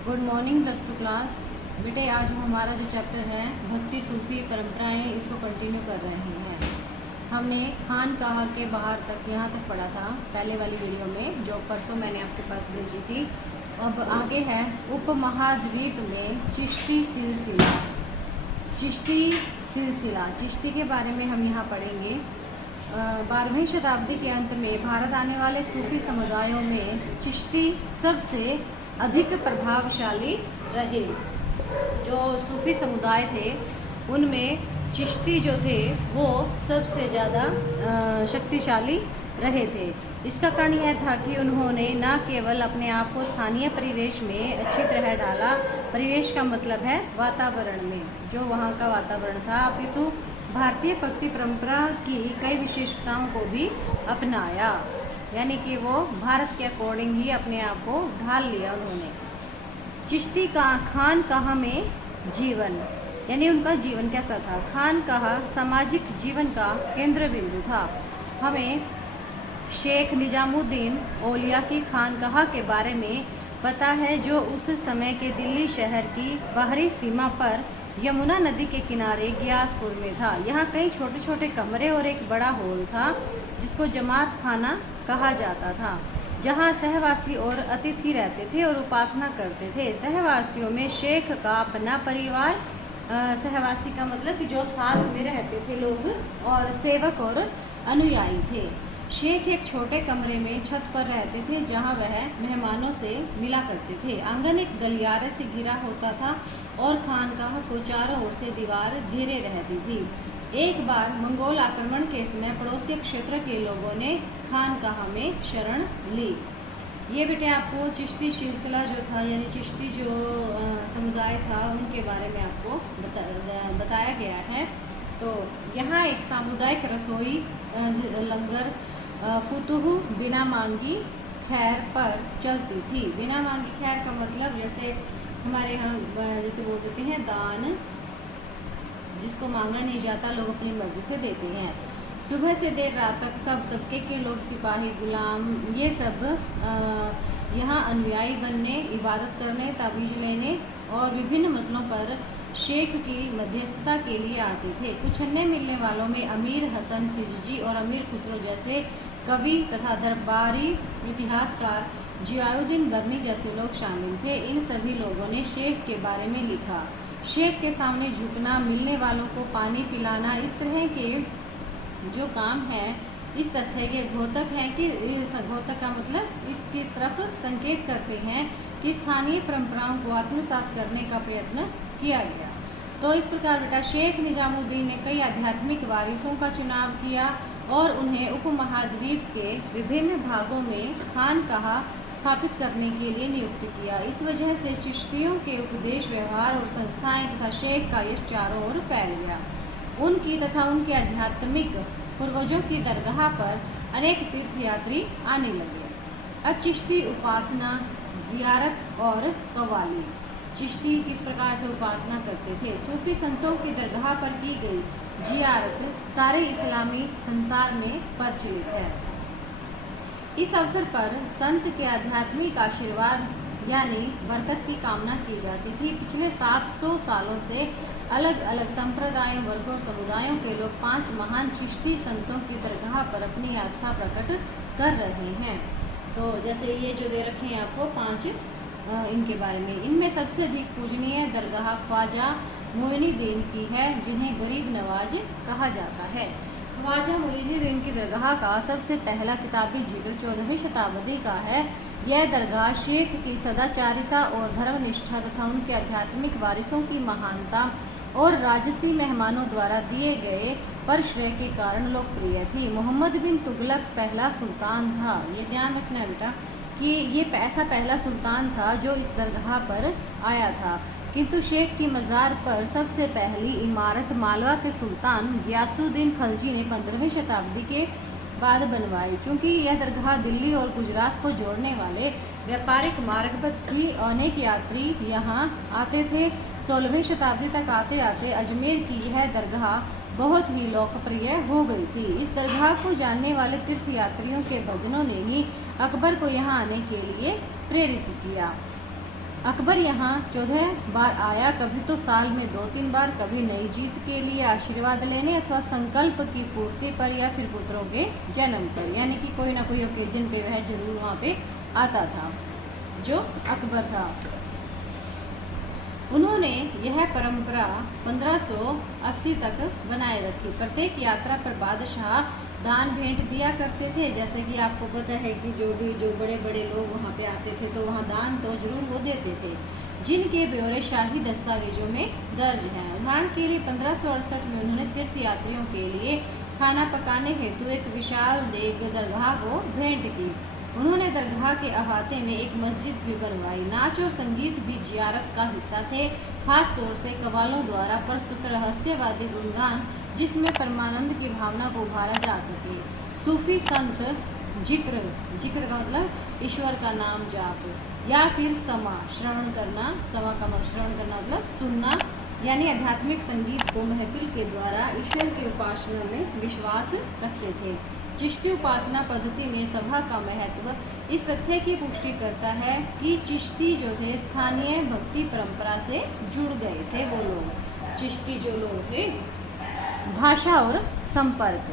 Good morning plus two class. बेटे आज हम हमारा जो चैप्टर है भक्ति सूफी परंपराएं इसको कंटिन्यू कर रहे हैं। हमने खान कहा के बाहर तक यहाँ तक पढ़ा था पहले वाली वीडियो में जो परसों मैंने आपके पास भेजी थी। अब आगे है उपमहाद्वीप में चिश्ती सिलसिला। चिश्ती सिलसिला चिश्ती के बारे में हम यहाँ पढ़ेंगे। 12वीं शताब्दी के अंत में भारत आने वाले सूफी समुदायों में चिश्ती सबसे अधिक प्रभावशाली रहे। जो सूफी समुदाय थे उनमें चिश्ती जो थे वो सबसे ज़्यादा शक्तिशाली रहे थे। इसका कारण यह था कि उन्होंने न केवल अपने आप को स्थानीय परिवेश में अच्छी तरह डाला, परिवेश का मतलब है वातावरण में, जो वहाँ का वातावरण था, अपितु भारतीय भक्ति परंपरा की कई विशेषताओं को भी अपनाया। यानी कि वो भारत के अकॉर्डिंग ही अपने आप को ढाल लिया उन्होंने। चिश्ती का खान कहा में जीवन, यानी उनका जीवन कैसा था। खान कहा सामाजिक जीवन का केंद्र बिंदु था। हमें शेख निजामुद्दीन औलिया की खानकाह के बारे में पता है, जो उस समय के दिल्ली शहर की बाहरी सीमा पर यमुना नदी के किनारे गियासपुर में था। यहाँ कई छोटे छोटे कमरे और एक बड़ा हॉल था जिसको जमात खाना कहा जाता था, जहाँ सहवासी और अतिथि रहते थे और उपासना करते थे। सहवासियों में शेख का अपना परिवार, सहवासी का मतलब कि जो साथ में रहते थे लोग, और सेवक और अनुयायी थे। शेख एक छोटे कमरे में छत पर रहते थे जहाँ वह मेहमानों से मिला करते थे। आंगन एक गलियारे से घिरा होता था और खानकाह को चारों ओर से दीवार घेरे रहती थी। एक बार मंगोल आक्रमण के समय पड़ोसी क्षेत्र के लोगों ने खानकाह में शरण ली। ये बेटे आपको चिश्ती सिलसिला जो था, यानी चिश्ती जो समुदाय था, उनके बारे में आपको बताया गया है। तो यहाँ एक सामुदायिक रसोई लंगर फुतूह बिना मांगी खैर पर चलती थी। बिना मांगी खैर का मतलब जैसे हमारे यहाँ जैसे बोल देते हैं दान, जिसको मांगा नहीं जाता, लोग अपनी मर्जी से देते हैं। सुबह से देर रात तक सब तबके के लोग, सिपाही, गुलाम, ये सब यहाँ अनुयायी बनने, इबादत करने, ताबीज लेने और विभिन्न मसलों पर शेख की मध्यस्थता के लिए आते थे। कुछ अन्य मिलने वालों में अमीर हसन सिजजी और अमीर खुसरो जैसे कवि तथा दरबारी इतिहासकार जियाउद्दीन बर्नी जैसे लोग शामिल थे। इन सभी लोगों ने शेख के बारे में लिखा। शेख के सामने झुकना, मिलने वालों को पानी पिलाना, इस तरह के जो काम है, इस तथ्य के घोतक हैं कि घोतक का मतलब इसकी तरफ संकेत करते हैं कि स्थानीय परंपराओं को आत्मसात करने का प्रयत्न किया गया। तो इस प्रकार बेटा शेख निजामुद्दीन ने कई आध्यात्मिक वारिसों का चुनाव किया और उन्हें उपमहाद्वीप के विभिन्न भागों में खानकाह स्थापित करने के लिए नियुक्त किया। इस वजह से चिश्तियों के उपदेश, व्यवहार और संस्थाएं तथा शेख का यश चारों ओर फैल गया। उनकी तथा उनके आध्यात्मिक पूर्वजों की दरगाह पर अनेक तीर्थयात्री आने लगे। अब चिश्ती उपासना, जियारत और कव्वाली। चिश्ती किस प्रकार से उपासना करते थे। सूफी संतों की दरगाह पर की गई जियारत सारे इस्लामी संसार में प्रचलित है। इस अवसर पर संत के आध्यात्मिक आशीर्वाद यानी बरकत की कामना की जाती थी। पिछले 700 सालों से अलग अलग संप्रदायों, वर्गों और समुदायों के लोग 5 महान चिश्ती संतों की दरगाह पर अपनी आस्था प्रकट कर रहे हैं। तो जैसे ये जो दे रखे हैं आपको 5 इनके बारे में, इनमें सबसे अधिक पूजनीय दरगाह ख्वाजा मोइनुद्दीन की है, जिन्हें गरीब नवाज कहा जाता है। ख्वाजा मोइनुद्दीन की दरगाह का सबसे पहला किताबी जिक्र 14वीं शताब्दी का है। यह दरगाह शेख की सदाचारिता और धर्मनिष्ठा तथा उनके आध्यात्मिक वारिसों की महानता और राजसी मेहमानों द्वारा दिए गए परश्रय के कारण लोकप्रिय थी। मोहम्मद बिन तुगलक पहला सुल्तान था। ये ध्यान रखना बेटा कि ये ऐसा पहला सुल्तान था जो इस दरगाह पर आया था। किंतु शेख की मज़ार पर सबसे पहली इमारत मालवा के सुल्तान गियासुद्दीन खलजी ने 15वीं शताब्दी के बाद बनवाई। चूँकि यह दरगाह दिल्ली और गुजरात को जोड़ने वाले व्यापारिक मार्ग पर थी, अनेक यात्री यहाँ आते थे। 16वीं शताब्दी तक आते आते अजमेर की यह दरगाह बहुत ही लोकप्रिय हो गई थी। इस दरगाह को जानने वाले तीर्थयात्रियों के भजनों ने ही अकबर को यहाँ आने के लिए प्रेरित किया। अकबर यहाँ 14 बार आया, कभी तो साल में 2-3 बार, कभी नई जीत के लिए आशीर्वाद लेने अथवा संकल्प की पूर्ति पर या फिर पुत्रों के जन्म पर, यानी कि कोई ना कोई ओकेजन पे वह जरूर वहाँ पे आता था जो अकबर था। उन्होंने यह परंपरा 1580 तक बनाए रखी। प्रत्येक यात्रा पर बादशाह दान भेंट दिया करते थे। जैसे कि आपको पता है कि जो बड़े बड़े लोग वहाँ पे आते थे तो वहाँ दान तो जरूर वो देते थे, जिनके ब्यौरे शाही दस्तावेजों में दर्ज हैं। उदाहरण के लिए 1568 में उन्होंने तीर्थ यात्रियों के लिए खाना पकाने हेतु एक विशाल देग दरगाह को भेंट की। उन्होंने दरगाह के अहाते में एक मस्जिद भी बनवाई। नाच और संगीत भी जियारत का हिस्सा थे, खास तौर से कव्वालों द्वारा प्रस्तुत रहस्यवादी गुणगान, जिसमें परमानंद की भावना को उभारा जा सके। सूफी संत जिक्र का मतलब ईश्वर का नाम जाप, या फिर समा श्रवण करना, समा का श्रवण करना मतलब सुनना, यानी आध्यात्मिक संगीत को महफिल के द्वारा ईश्वर की उपासना में विश्वास रखते थे। चिश्ती उपासना पद्धति में सभा का महत्व इस तथ्य की पुष्टि करता है कि चिश्ती जो थे स्थानीय भक्ति परंपरा से जुड़ गए थे। वो लोग चिश्ती जो लोग थे। भाषा और संपर्क।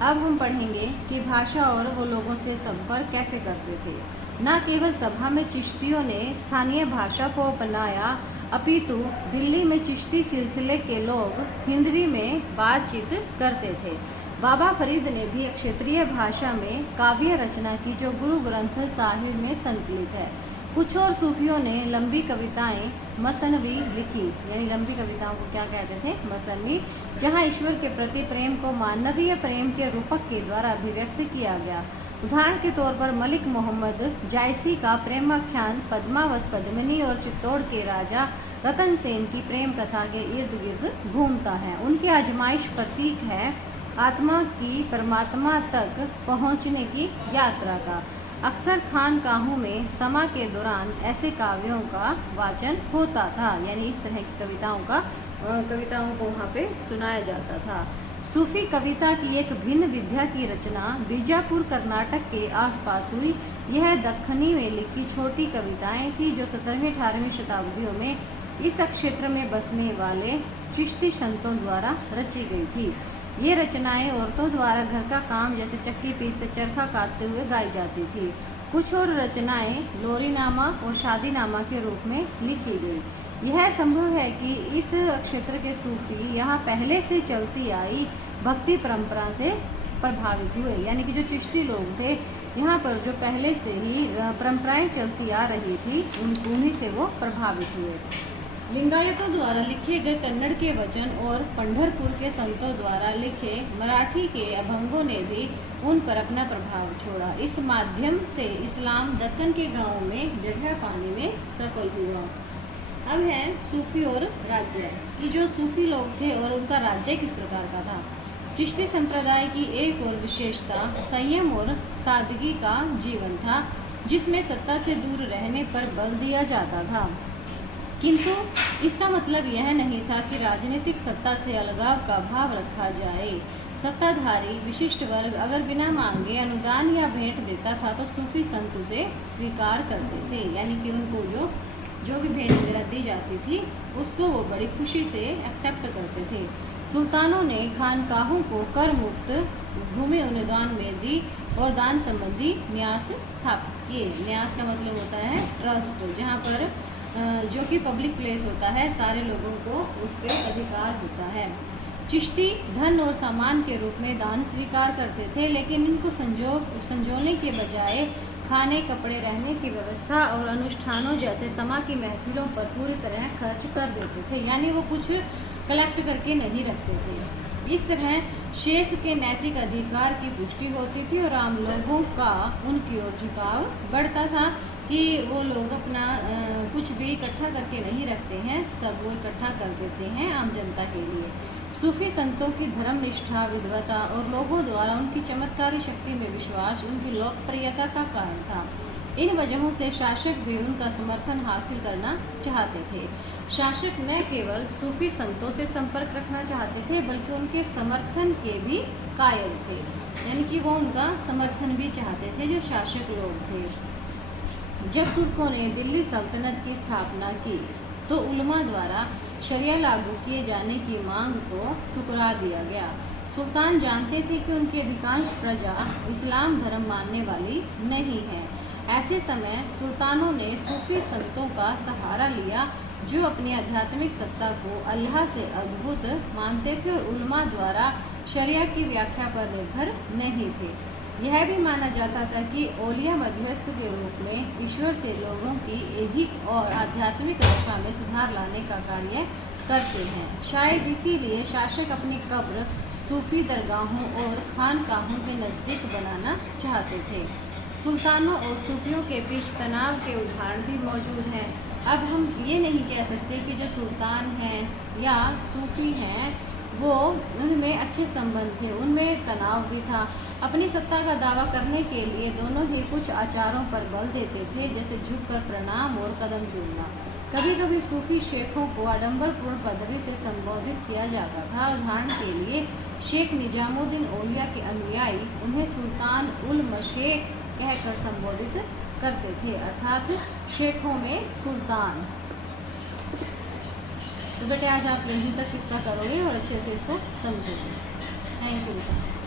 अब हम पढ़ेंगे कि भाषा और वो लोगों से संपर्क कैसे करते थे। न केवल सभा में चिश्तियों ने स्थानीय भाषा को अपनाया, अपितु दिल्ली में चिश्ती सिलसिले के लोग हिंदवी में बातचीत करते थे। बाबा फरीद ने भी क्षेत्रीय भाषा में काव्य रचना की, जो गुरु ग्रंथ साहिब में संकलित है। कुछ और सूफियों ने लंबी कविताएं मसनवी लिखी, यानी लंबी कविताओं को क्या कहते थे? मसनवी, जहां ईश्वर के प्रति प्रेम को मानवीय प्रेम के रूपक के द्वारा अभिव्यक्त किया गया। उदाहरण के तौर पर मलिक मोहम्मद जायसी का प्रेमाख्यान पद्मावत पद्मिनी और चित्तौड़ के राजा रतन सेन की प्रेम कथा के इर्द गिर्द घूमता है। उनकी आजमाइश प्रतीक है आत्मा की परमात्मा तक पहुंचने की यात्रा का। अक्सर खानकाहों में समा के दौरान ऐसे काव्यों का वाचन होता था, यानी इस तरह की कविताओं को वहाँ पे सुनाया जाता था। सूफी कविता की एक भिन्न विद्या की रचना बीजापुर कर्नाटक के आसपास हुई। यह दक्खनी में लिखी छोटी कविताएं थी, जो 17वीं-18वीं शताब्दियों में इस क्षेत्र में बसने वाले चिश्ती संतों द्वारा रची गई थी। ये रचनाएं औरतों द्वारा घर का काम जैसे चक्की पीसते चरखा काटते हुए गाई जाती थी। कुछ और रचनाएं लोरीनामा और शादीनामा के रूप में लिखी गई। यह संभव है कि इस क्षेत्र के सूफी यहाँ पहले से चलती आई भक्ति परंपरा से प्रभावित हुए, यानी कि जो चिश्ती लोग थे यहाँ पर जो पहले से ही परंपराएं चलती आ रही थी, उन्हीं से वो प्रभावित हुए। लिंगायतों द्वारा लिखे गए कन्नड़ के वचन और पंढरपुर के संतों द्वारा लिखे मराठी के अभंगों ने भी उन पर अपना प्रभाव छोड़ा। इस माध्यम से इस्लाम दक्कन के गांवों में जगह पाने में सफल हुआ। अब है सूफी और राज्य, कि जो सूफी लोग थे और उनका राज्य किस प्रकार का था। चिश्ती संप्रदाय की एक और विशेषता संयम और सादगी का जीवन था, जिसमें सत्ता से दूर रहने पर बल दिया जाता था। किंतु इसका मतलब यह नहीं था कि राजनीतिक सत्ता से अलगाव का भाव रखा जाए। सत्ताधारी विशिष्ट वर्ग अगर बिना मांगे अनुदान या भेंट देता था तो सूफी संत उसे स्वीकार करते थे, यानी कि उनको जो भी भेंट वगैरह दी जाती थी उसको वो बड़ी खुशी से एक्सेप्ट करते थे। सुल्तानों ने खानकाहों को कर मुक्त भूमि अनुदान में दी और दान संबंधी न्यास स्थापित किए। न्यास का मतलब होता है ट्रस्ट, जहाँ पर जो कि पब्लिक प्लेस होता है, सारे लोगों को उस पर अधिकार होता है। चिश्ती धन और सामान के रूप में दान स्वीकार करते थे, लेकिन इनको संजोने के बजाय खाने, कपड़े, रहने की व्यवस्था और अनुष्ठानों जैसे समा की महफिलों पर पूरी तरह खर्च कर देते थे, यानी वो कुछ कलेक्ट करके नहीं रखते थे। इस तरह शेख के नैतिक अधिकार की पुष्टि होती थी और आम लोगों का उनकी ओर झुकाव बढ़ता था कि वो लोग अपना कुछ भी इकट्ठा करके नहीं रखते हैं, सब वो इकट्ठा कर देते हैं आम जनता के लिए। सूफी संतों की धर्मनिष्ठा, विद्वता और लोगों द्वारा उनकी चमत्कारी शक्ति में विश्वास उनकी लोकप्रियता का कारण था। इन वजहों से शासक भी उनका समर्थन हासिल करना चाहते थे। शासक न केवल सूफी संतों से संपर्क रखना चाहते थे, बल्कि उनके समर्थन के भी कायल थे, यानी कि वो उनका समर्थन भी चाहते थे जो शासक लोग थे। जब तुर्कों ने दिल्ली सल्तनत की स्थापना की तो उलमा द्वारा शरिया लागू किए जाने की मांग को ठुकरा दिया गया। सुल्तान जानते थे कि उनकी अधिकांश प्रजा इस्लाम धर्म मानने वाली नहीं है। ऐसे समय सुल्तानों ने सूफी संतों का सहारा लिया जो अपनी आध्यात्मिक सत्ता को अल्लाह से अद्भुत मानते थे और उलमा द्वारा शरिया की व्याख्या पर निर्भर नहीं थे। यह भी माना जाता था कि औलिया मध्यस्थ के रूप में ईश्वर से लोगों की ऐहिक और आध्यात्मिक दशा में सुधार लाने का कार्य करते हैं। शायद इसीलिए शासक अपनी कब्र सूफी दरगाहों और खानकाहों के नज़दीक बनाना चाहते थे। सुल्तानों और सूफियों के बीच तनाव के उदाहरण भी मौजूद हैं। अब हम ये नहीं कह सकते कि जो सुल्तान हैं या सूफी हैं वो उनमें अच्छे संबंध थे, उनमें तनाव भी था। अपनी सत्ता का दावा करने के लिए दोनों ही कुछ आचारों पर बल देते थे, जैसे झुककर प्रणाम और कदम चूमना। कभी कभी सूफी शेखों को आडंबरपूर्ण पदवी से संबोधित किया जाता था। उदाहरण के लिए शेख निजामुद्दीन औलिया के अनुयायी उन्हें सुल्तान उल मशेख कहकर संबोधित करते थे, अर्थात शेखों में सुल्तान। तो बेटे आज आप यहीं तक इसका करोगे और अच्छे से इसको समझोगे। थैंक यू बेटा।